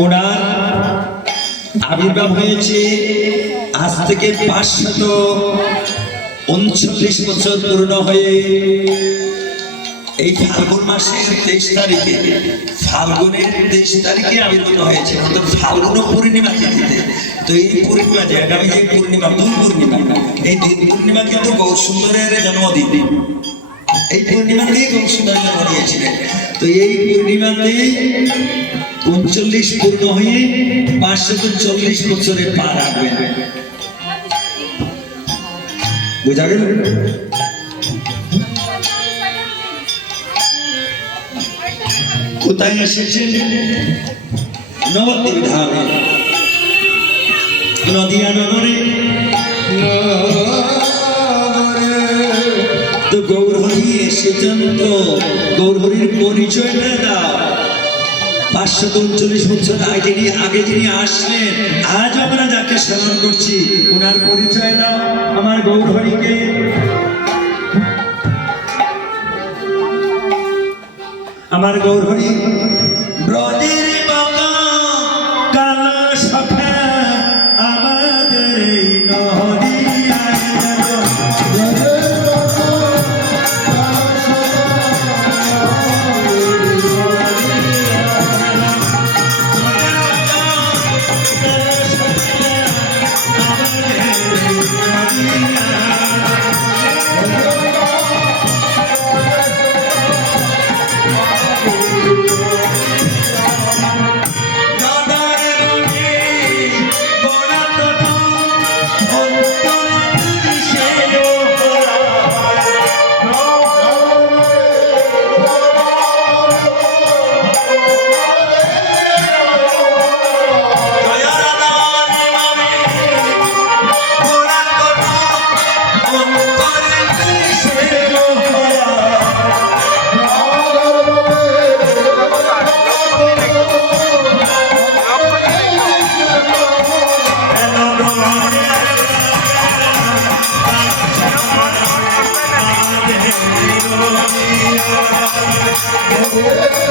ওনার আবির্ভাব হয়েছে আজ থেকে পাঁচশত উনচল্লিশ বছর পূর্ণ হয়ে এই ফাল্গুন মাসের তেইশ তারিখে, ফাল্গুনের তেইশ তারিখে আবির্ভূত হয়েছে। অর্থাৎ ফাল্গুন পূর্ণিমা তিথিতে, তো এই পূর্ণিমা যে আগামী যে পূর্ণিমা, দুই পূর্ণিমা, এই দুই পূর্ণিমা কিন্তু গৌর সুন্দরের জন্মদিন। এই পূর্ণিমাতেই গৌর সুন্দর জন্ম নিয়েছিলেন তো এই পূর্ণিমাতে উনচল্লিশ পূর্ণ হয়ে পাঁচশত চল্লিশ বছরে পা রাখবেন। বোঝা গেল? কোথায় এসেছেন? নবদ্বীপ ধামে। নদিয়া নগরে। তো গৌরহরি এসেছেন তো। গৌরহরির পরিচয়টা দাও। পাঁচশো উনচল্লিশ বছর আগে আগে যিনি আসলেন আজ আমরা যাকে স্মরণ করছি। ওনার পরিচয় দাও, আমার গৌরহরিকে। আমার গৌরহরি গৌরহরির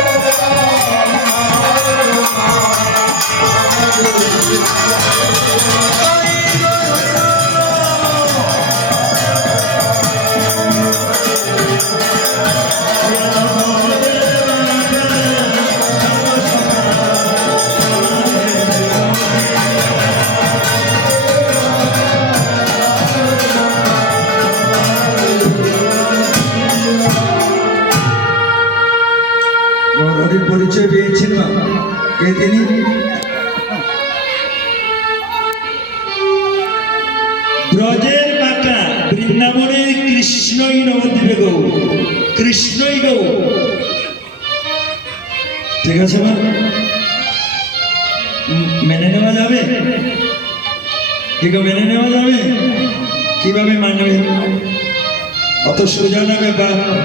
ব্যাপার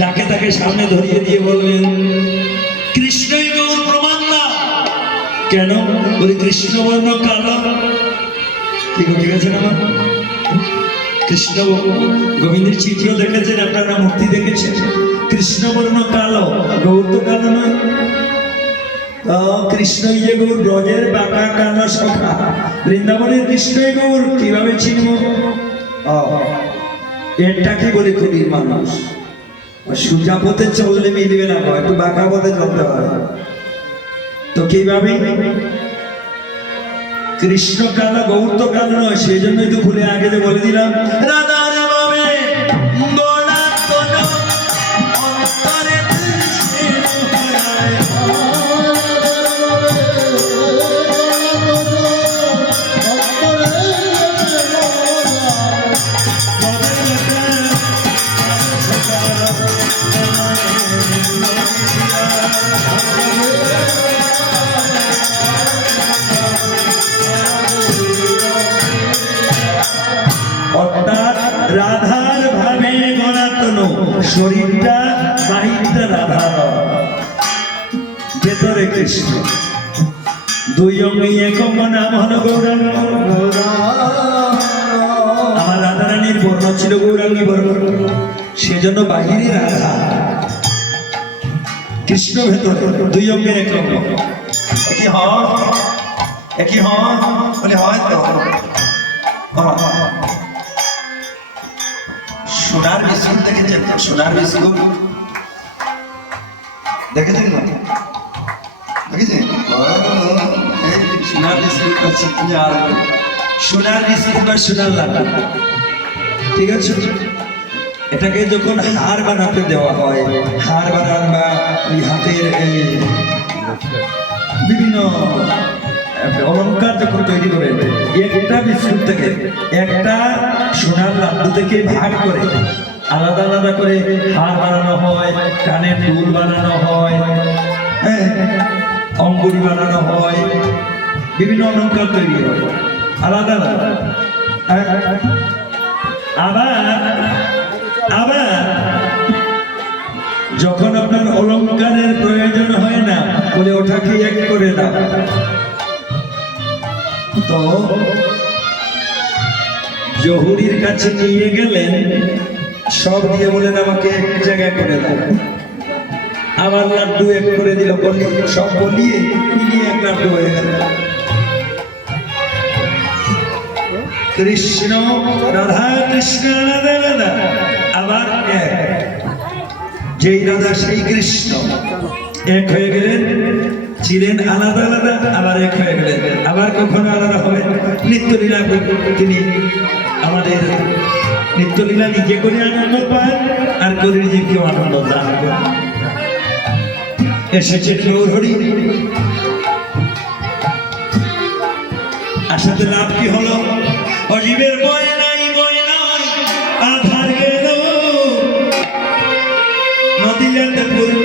যাকে তাকে সামনে ধরিয়ে দিয়ে বললেন, কৃষ্ণই গৌর প্রমাণ না। কেন? বলি কৃষ্ণবর্ণ কালো ঠিক ঠিক আছে না কৃষ্ণ গোবিন্দের চিত্র দেখেছেন, আপনারা মূর্তি দেখেছেন? কৃষ্ণবর্ণ কালো, গৌর তো কালো নয়? কৃষ্ণই যে গৌর, ব্রজের বাঁকা কালো সখা, বৃন্দাবনের কৃষ্ণই গৌর, কীভাবে চিনব? এটা কি বলে তুমি মানুষ? সোজা পথে চললে মিলবে না একটু বাঁকা পথে চলতে হয় তো কীভাবে? কৃষ্ণ কাল গৌর কাল নয়, সেই জন্যই একটু ভুলে আগে বলে দিলাম, রাধা বর্ণ ছিল গৌরাঙ্গী বর্ণ। সেজন্য বাহিরে রাধা। কৃষ্ণ ভেতরে, দুই অঙ্গের এক অঙ্গ। একই হয় একই হয় বলে হয় তো? সোনার বিস্কুট দেখেছেন তো? সোনার বিস্কুট দেখেছেন না দেখেছেন? সোনার বিস্কুট সোনার বিস্কুট সোনার লাড্ডু ঠিক আছে এটাকে যখন হার বানাতে দেওয়া হয়, হার বানান বা ওই হাতের এই বিভিন্ন অলঙ্কার যখন তৈরি করে একটা বিস্কুট থেকে একটা সোনার লাড্ডু থেকে ভাগ করে আলাদা আলাদা করে হার বানানো হয় কানের দুল বানানো হয় হ্যাঁ অঙ্গুরি বানানো হয়, বিভিন্ন অলঙ্কার তৈরি হয়, আলাদা আলাদা। আবার আবার, যখন আপনার অলঙ্কারের প্রয়োজন হয় না, বলে ওটাকে এক করে দাও। তো, জহুরির কাছে নিয়ে গেলেন, সব দিয়ে বলেন আমাকে এক জায়গায় করে দাও। আবার লাড্ডু এক করে দিল, বললি, সব বলিয়ে এক লাড্ডু হয়ে গেল। কৃষ্ণ, রাধা কৃষ্ণ আবার এক। যেই রাধা, সেই কৃষ্ণ। এক হয়ে গেলেন, ছিলেন আলাদা আলাদা, আবার এক হয়ে গেলেন। আবার কখনো আলাদা হবে? নিত্যলীলা তিনি আমাদের নিত্যলীলা নিজে করে আনন্দ পায় আর করে নিজেকেও আনন্দ দান করে এসেছে চৌধুরী আসাতে লাভ কি হলো? অজীবের বয় নাই বয় নাই আধার গেল। নদীয়াতে পূর্ণ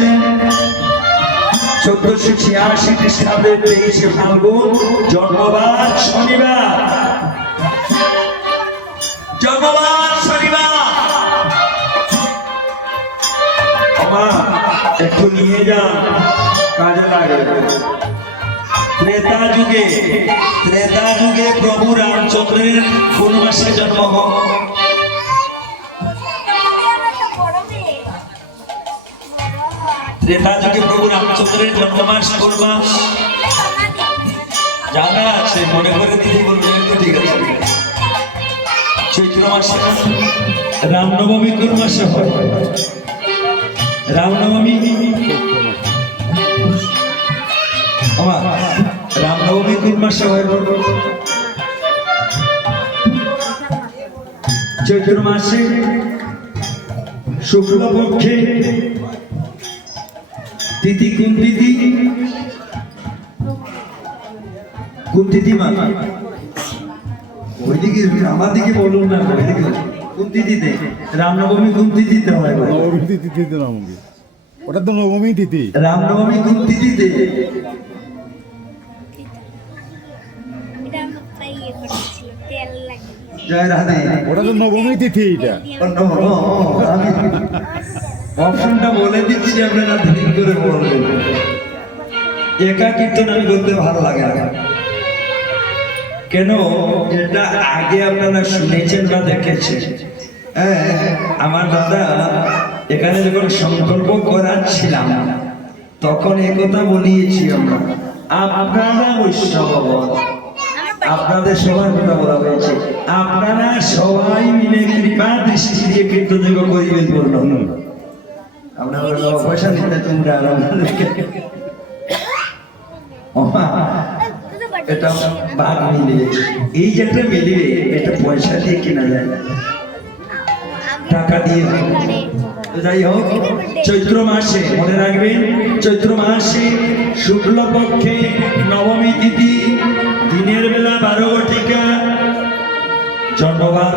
আসলেন চোদ্দশো ছিয়াশি খ্রিস্টাব্দে তেইশে ফাল্গুন, জন্মবার শনিবার। জন্মবার শনিবার। একটু নিয়ে যান। কাজে লাগে। ত্রেতা যুগে ত্রেতা যুগে প্রভু রামচন্দ্রের কোন মাসে জন্ম হয় যুগে প্রভু রামচন্দ্রের জন্মমাস মাস জানা আছে মনে করে দিদি বলবে ঠিক আছে। চৈত্র মাসে রামনবমী কোন মাসে হয়? রামনবমী? রামনবমী কোন মাসে হয় চৈত্র মাসে শুক্লপক্ষে তিথি কোন তিথি? কোন তিথি মা? ওইদিকে আমার দিকে বলুন না ওইদিকে। কোন তিথিতে? রামনবমী কোন তিথিতে হয়? নবমী তো ওটা তো নবমী তিথি। রামনবমী কোন তিথিতে? জয় রাধে। ওটা তো নবমী তিথি এটা। আমি অপশনটা বলে দিচ্ছি আপনারা ধীর করে বলবেন একা কীর্তন আমি করতে ভালো লাগে না। কেন? এটা আগে আপনারা শুনেছেন বা দেখেছেন। হ্যাঁ আমার দাদা এখানে যখন সংকল্প করাচ্ছিলাম, তখন একথা বলিয়েছি আমরা। আপনারা বৈষ্ণব আপনাদের সবার কথা বলা হয়েছে। আপনারা সবাই মিলে কৃপা দৃষ্টি দিয়ে কীর্তনযোগ্য করিবেন পূর্ণ বাবা পয়সা নিতে তোমরা আর এটা ভাগ মিলিয়ে এই যেটা মিলিয়ে এটা পয়সা দিয়ে কেনা যায়। টাকা দিয়ে যাই হোক, চৈত্র মাসে, মনে রাখবেন, চৈত্র মাসে শুক্লপক্ষে নবমী তিথি, দিনের বেলা বারো ঘটিকা, জন্মবার।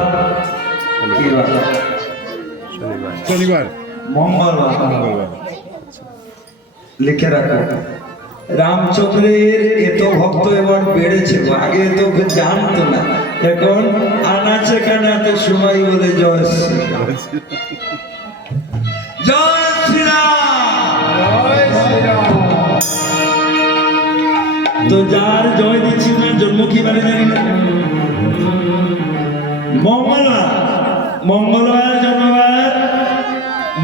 শনিবার। মঙ্গলবার লিখে রাখো। রামচন্দ্রের এত ভক্ত এবার বেড়েছে, আগে তো জানতো না। এখন আনাচে কানাতে সময় বলে জয় শ্রীরাম। জয় তো যার জয় দিচ্ছি ওনার জন্ম কি বারে জানি না। মঙ্গলবার মঙ্গলবার, জন্মবার।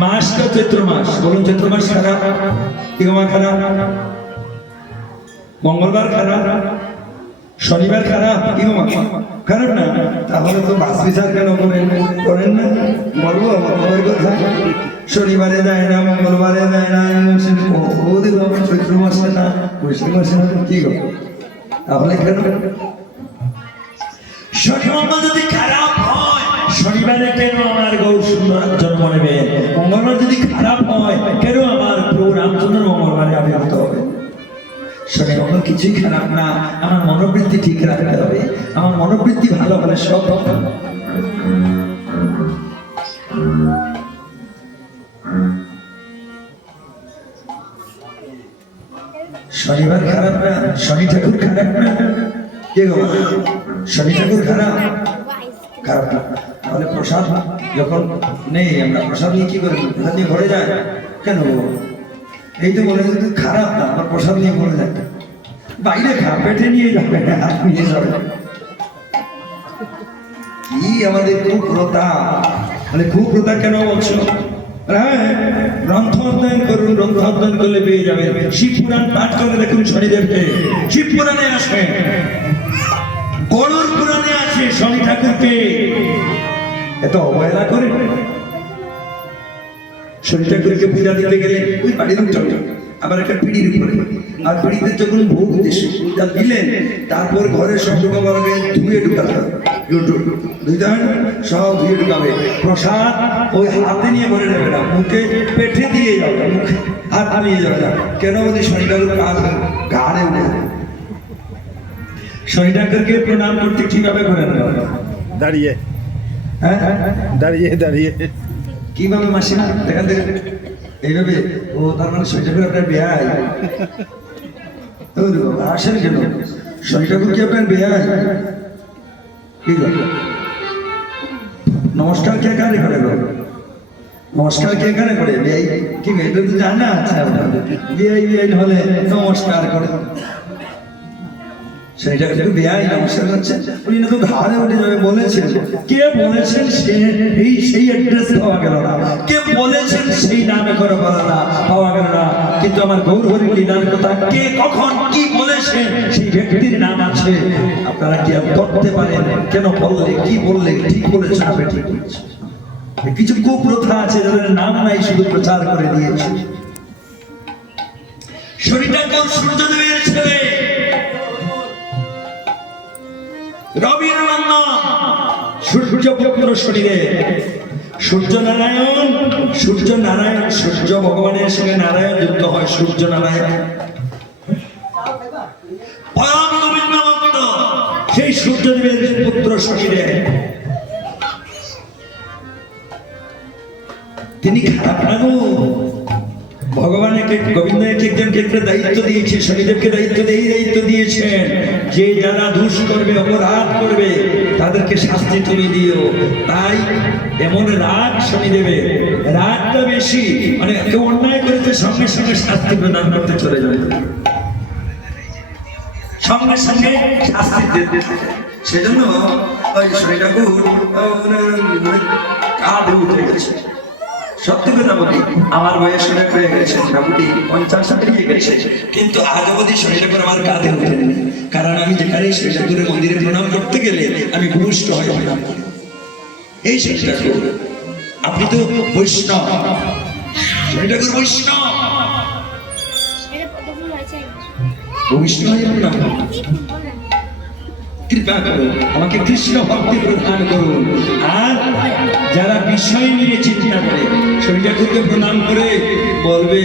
মাসটা চৈত্র মাস? বলুন চৈত্র মাস খারাপ কিরমা খারাপ মঙ্গলবার খারাপ শনিবার খারাপ কিরমা খারাপ না? তাহলে তো বাস বিচার কেন করেন? করেন না? বলব মঙ্গলবার কথা শনিবারে যায় না, মঙ্গলবারে যায় না চৈত্র মাসে না, বৈশাখ মাসে না, কি তাহলে কেন? শনি যদি খারাপ শনিবারে কেন আমার গৌর সুন্দর জন্ম নেবে? মঙ্গলবার যদি খারাপ হয়, কেন আমার প্রভু রামচন্দ্র মঙ্গলবারে আবির্ভূত হবে? শনি মঙ্গল কিছুই খারাপ না, আমার মনোবৃত্তি ঠিক রাখতে হবে। আমার মনোবৃত্তি ভালো হলে সব শনিবার খারাপ না, শনি ঠাকুর খারাপ না? কে শনি ঠাকুর খারাপ? খারাপ না। তাহলে প্রসাদ যখন নেই, আমরা প্রসাদ নিয়ে কি করি? প্রসাদ নিয়ে ভরে যায়? কেন এই তো বলে খারাপ না আমার প্রসাদ নিয়ে ভরে যায়। বাইরে খা, পেটে নিয়ে যাবে, হাত নিয়ে যাবে। কি আমাদের কুপ্রতা? মানে কুপ্রতা কেন বলছো? হ্যাঁ গ্রন্থ অধ্যয়ন করুন, গ্রন্থ অধ্যয়ন করলে পেয়ে যাবেন। শিব পাঠ করে দেখুন শনিদেবকে। শিব আসবে। গরুর পুরাণে আছে শনি ঠাকুরকে। এত অবহেলা করে। শনি ঠাকুরকে পূজা দিতে গেলে ওই বাড়ির উঠে আবার একটা পিড়ির উপরে। আর পিড়িতে যখন ভোগ পূজা দিলেন, তারপর ঘরের সব ঢুকাবে ধুয়ে ঢুকাতে ধুয়ে প্রসাদ ওই হাতে নিয়ে নেবে না দিয়ে যাবে। যাবে। না কেন প্রণাম করেন দাঁড়িয়ে। হ্যাঁ দাঁড়িয়ে দাঁড়িয়ে। কীভাবে মাসিমা দেখা দেখ এইভাবে। ও তার মানে ঠাকুর আপনার বেয়াই। আসেন কেন? ঠাকুর কি আপনার বেয়াই? কি গো? নমস্কার কে কারে করে নমস্কার কে কারে করে? বেয়াই? কি এটা তো জানা আছে আপনার বেয়াই বেয়াই হলে নমস্কার করে। সেটা একটু বেয়াই নমস্কার উনি না তো ঘাড়ে উঠে যাবে বলেছেন, কে বলেছেন সে এই সেই পাওয়া গেল না। কে বলেছেন সেই নামে করে না, পাওয়া গেল না। কিন্তু আমার কথা, কে কখন কি সেই ব্যক্তির নাম আছে। আপনারা কি ধরতে পারেন কেন বললে, কি বললে, ঠিক বলেছে আপনি ঠিক বলেছেন কিছু কুপ্রথা আছে যাদের নাম নাই, শুধু প্রচার করে দিয়েছে। শরীরটা কোন সূর্যদেবের ছেলে? রবীন্দ্রনাথ সূর্যপুত্র শরীরে। সূর্য নারায়ণ সূর্য নারায়ণ সূর্য ভগবানের সঙ্গে নারায়ণ যুক্ত হয় সূর্য নারায়ণ পরম গোবিন্দ ভক্ত, সেই সূর্যদেবের পুত্র শরীরে। তিনি খারাপ গো। ভগবানকে, গোবিন্দকে একজনকে একটা দায়িত্ব দিয়েছে, শনিদেবকে দায়িত্ব দিয়ে দায়িত্ব দিয়েছেন যে যারা দুষ করবে, অপরাধ করবে, তাদেরকে শাস্তি তুলে দিও। তাই এমন রাগ শনিদেবের, রাগটা বেশি মানে কেউ অন্যায় করেছে, সঙ্গে সঙ্গে শাস্তি প্রদান করতে চলে যাবে সঙ্গে সঙ্গে শাস্তি দিতে সেজন্য ওই শনি ঠাকুর কাঁধে উঠে গেছে। সত্যি কথা বলি আমার বয়স অনেক হয়ে গেছে মোটামুটি পঞ্চাশ পেরিয়ে গেছে। কিন্তু আজ অবধি ঠাকুর আমার কাঁধে উঠেনি কারণ আমি যেখানে শনি ঠাকুরের মন্দিরে প্রণাম করতে গেলে আমি ভূষ্ট হয়ে প্রণাম করি এই শনি ঠাকুর আপনি তো বৈষ্ণব। শনি ঠাকুর বৈষ্ণব। এটা কৃপা করুন আমাকে কৃষ্ণ ভক্তি প্রদান করুন। আর যারা বিষয় নিয়ে চিন্তা করে ঠাকুরকে প্রণাম করে বলবে,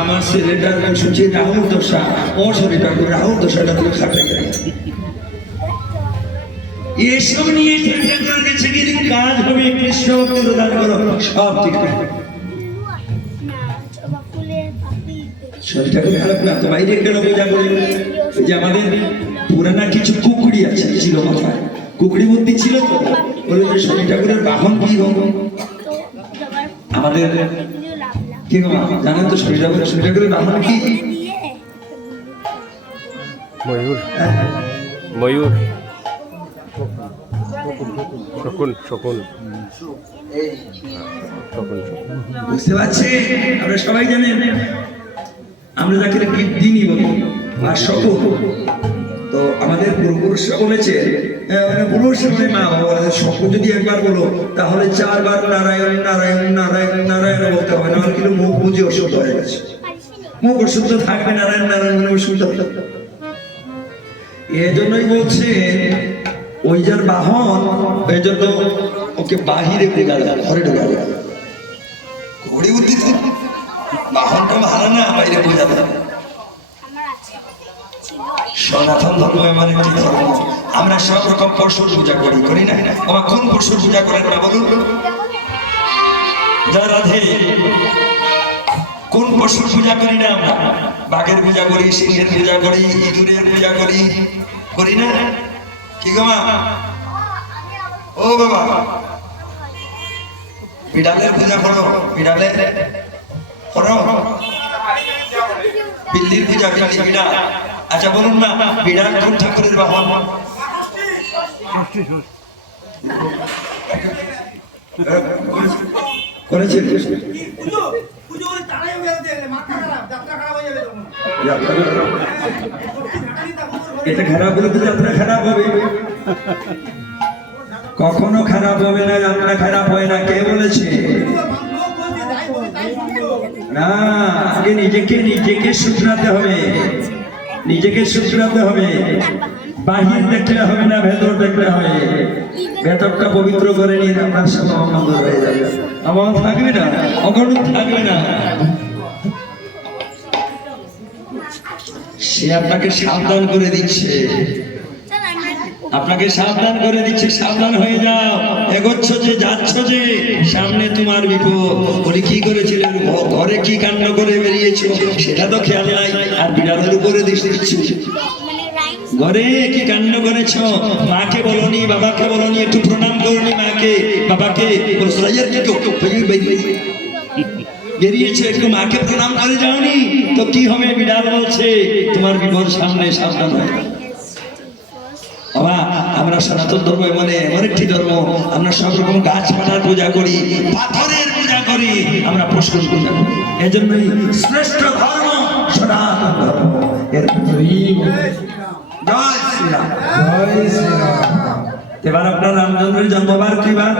আমার ছেলেটার সুচি রাহুল দশা ও শনি ঠাকুর রাহুল দশাটা তুই খাটে এসব নিয়ে চিন্তা করে গেছে কিন্তু কাজ হবে, কৃষ্ণ ভক্তি প্রদান করো, সব ঠিক আছে। না জবা ফুলের পাপড়ি শরীরটা খুব খারাপ না, তো বাইরে কেন পূজা করে যে আমাদের পুরানা কিছু কুকুরি আছে ছিল মাথায় কুকুরি বুদ্ধি ছিল তো? বলে যে শনি ঠাকুরের বাহন কি হব আমাদের কি জানেন তো শনি ঠাকুর শনি ঠাকুরের বাহন কি? ময়ূর। হ্যাঁ? ময়ূর। শকুন শকুন। শকুন শকুন। বুঝতে পারছি আমরা সবাই জানেন। আমরা যাকে দিনই বলি বা সকল তো আমাদের পূর্বপুরুষরা বলেছে আহ, মানে বলছে ওই যার বাহন এই জন্য ওকে বাহিরে যায় ঘরে ঢুকা যায় বাহনটা ভালো না বাইরে বোঝা যায় সনাতন ধর্ম ধর্ম আমরা সব রকম পশুর পূজা করি করি না? আমার কোন পশুর পূজা করেন না বলুন? যা রাধে। কোন পশুর পূজা করি না আমরা? বাঘের পূজা করি, সিংহের পূজা করি, ইঁদুরের পূজা করি করি না? কি গো মা? ও বাবা। বিড়ালের পূজা করো বিড়ালের করো। বিল্লির পূজা বিড়াল। আচ্ছা বলুন না কোন ঠাকুরের বাহন করেছেন? পুজো পুজো করে তারাই যাবে মাথা খারাপ যাত্রা খারাপ যাবে তখন এটা খারাপ হলে তো যাত্রা খারাপ হবে। কখনো খারাপ হবে না, যাত্রা খারাপ হয় না, কে বলেছে? না, আগে নিজেকে নিজেকে শুধরাতে হবে। নিজেকে শুধরাতে হবে। বাহির দেখলে হবে না, ভেতর দেখলে হবে। ভেতরটা পবিত্র করে নিয়ে আপনার সব অমঙ্গল হয়ে যাবে। আমার থাকবে না অগণ থাকবে না। সে আপনাকে সাবধান করে দিচ্ছে। আপনাকে সাবধান করে দিচ্ছে, সাবধান হয়ে যাও। এগোচ্ছ যে যাচ্ছ যে সামনে তোমার বিপদ। বলি কি করেছিলেন? ঘরে কি কাণ্ড করে বেরিয়েছো? সেটা তো খেয়াল নাই, আর বিড়ালের উপরে দৃষ্টি ঘরে কি কাণ্ড করেছ? মাকে বলনি, বাবাকে বলনি, একটু প্রণাম করনি মাকে। বাবাকে বেরিয়েছে, একটু মাকে প্রণাম করে যাওনি। তো কি হবে? বিড়াল বলছে, তোমার বিপদ সামনে সাবধান হয়ে আমরা সনাতন ধর্ম মানে এমন একটি ধর্ম আমরা সব রকম গাছপালার পূজা করি পাথরের পূজা করি আমরা পশুর পূজা করি। এজন্যই শ্রেষ্ঠ ধর্ম সনাতন ধর্ম। এর জয় শ্রীরাম। জয় শ্রীরাম। এবার আপনার রামচন্দ্রের জন্মবার কি বার?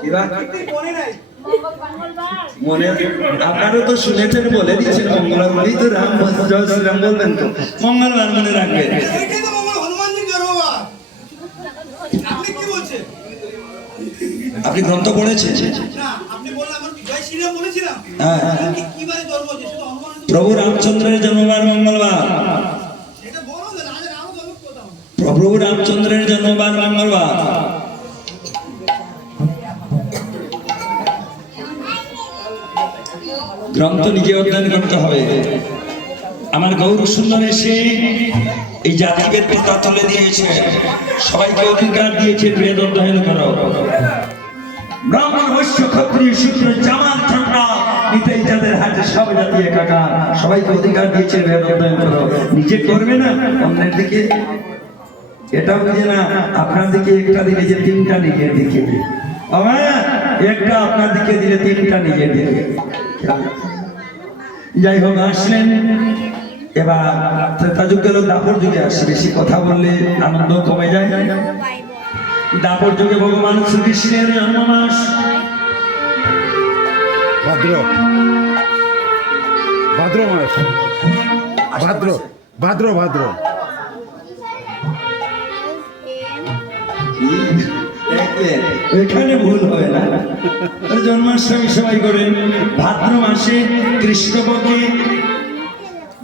কি বার? মনে আপনারও তো শুনেছেন বলে দিয়েছেন মঙ্গলবার তো রাম জয় শ্রীরাম বলবেন তো। মঙ্গলবার মনে রাখবেন। আপনি গ্রন্থ পড়েছেন? হ্যাঁ, প্রভু রামচন্দ্রের জন্মবার মঙ্গলবার। প্রভু রামচন্দ্রের জন্মবার গ্রন্থ নিজে অধ্যয়ন করতে হবে। আমার গৌর সুন্দর এসে এই জাতিভেদ পেতা তুলে দিয়েছে। সবাইকে অধিকার দিয়েছে, বেদ অধ্যয়ন করো। ব্রাহ্মণ, বৈশ্য, ক্ষত্রিয়, শূদ্র, জামাল ঠান্ডা নিতেই যাদের হাতে সব জাতি একাকার, সবাইকে অধিকার দিয়েছে, বেদ অধ্যয়ন করো। নিজে করবে না, অন্যের দিকে। এটা বুঝে না, আপনার দিকে একটা দিলে যে তিনটা নিজের দিকে। একটা আপনার দিকে দিলে তিনটা নিজের দিকে। যাই হোক আসলেন। এবার ত্রেতা যুগ গেল দাপর যুগে আসছে। বেশি কথা বললে আনন্দ কমে যায়। দাপর যুগে ভগবান শ্রীকৃষ্ণের জন্ম মাস ভাদ্র। ভাদ্র মাস ভাদ্র। ভাদ্র ভাদ্র। এখানে ভুল হবে না। জন্মাষ্টমী সবাই করেন। ভাদ্র মাসে কৃষ্ণপক্ষে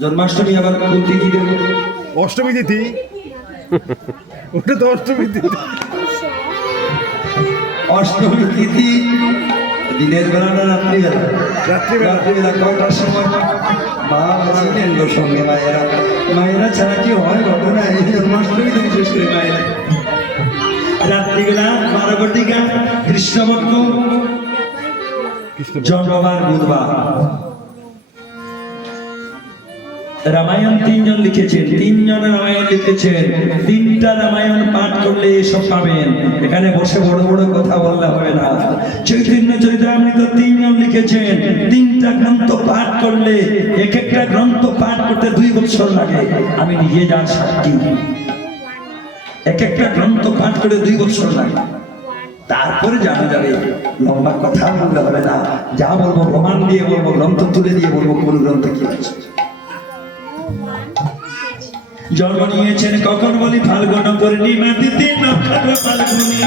জন্মাষ্টমী আবার কোন তিথি দেব অষ্টমী তিথি। ওটা তো অষ্টমী দিন অষ্টমী তিথি দিনের বেলা না রাত্রিবেলা। রাত্রিবেলা। রাত্রিবেলা কয়টার সময়? বাবা গো সঙ্গে মায়েরা। মায়েরা ছাড়া কি হয় ঘটনা? এই জন্মাষ্টমী থেকে বিশেষ করে মায়েরা। রাত্রিবেলা বারো ঘটিকা কৃষ্ণপক্ষ কৃষ্ণ জন্মবার বুধবার। রামায়ণ তিনজন লিখেছেন, তিনজন রামায়ণ লিখেছেন, তিনটা রামায়ণ পাঠ করলে এসব পাবেন। এখানে বসে বড় বড় কথা বললে হবে না। চৈতন্য চরিতামৃত তিনজন লিখেছেন, তিনটা গ্রন্থ পাঠ করলে এক একটা গ্রন্থ পাঠ করতে দুই বছর লাগে। আমি নিজে যার সাক্ষী। এক একটা গ্রন্থ পাঠ করে দুই বছর লাগে। তারপরে জানা যাবে, লম্বা কথা বললে হবে না। যা বলব প্রমাণ দিয়ে বলব, গ্রন্থ তুলে দিয়ে বলব, কোন গ্রন্থ কি আছে জন্ম নিয়েছেন কখন বলি? ফাল্গুন পূর্ণিমা নক্ষত্র ফাল্গুনি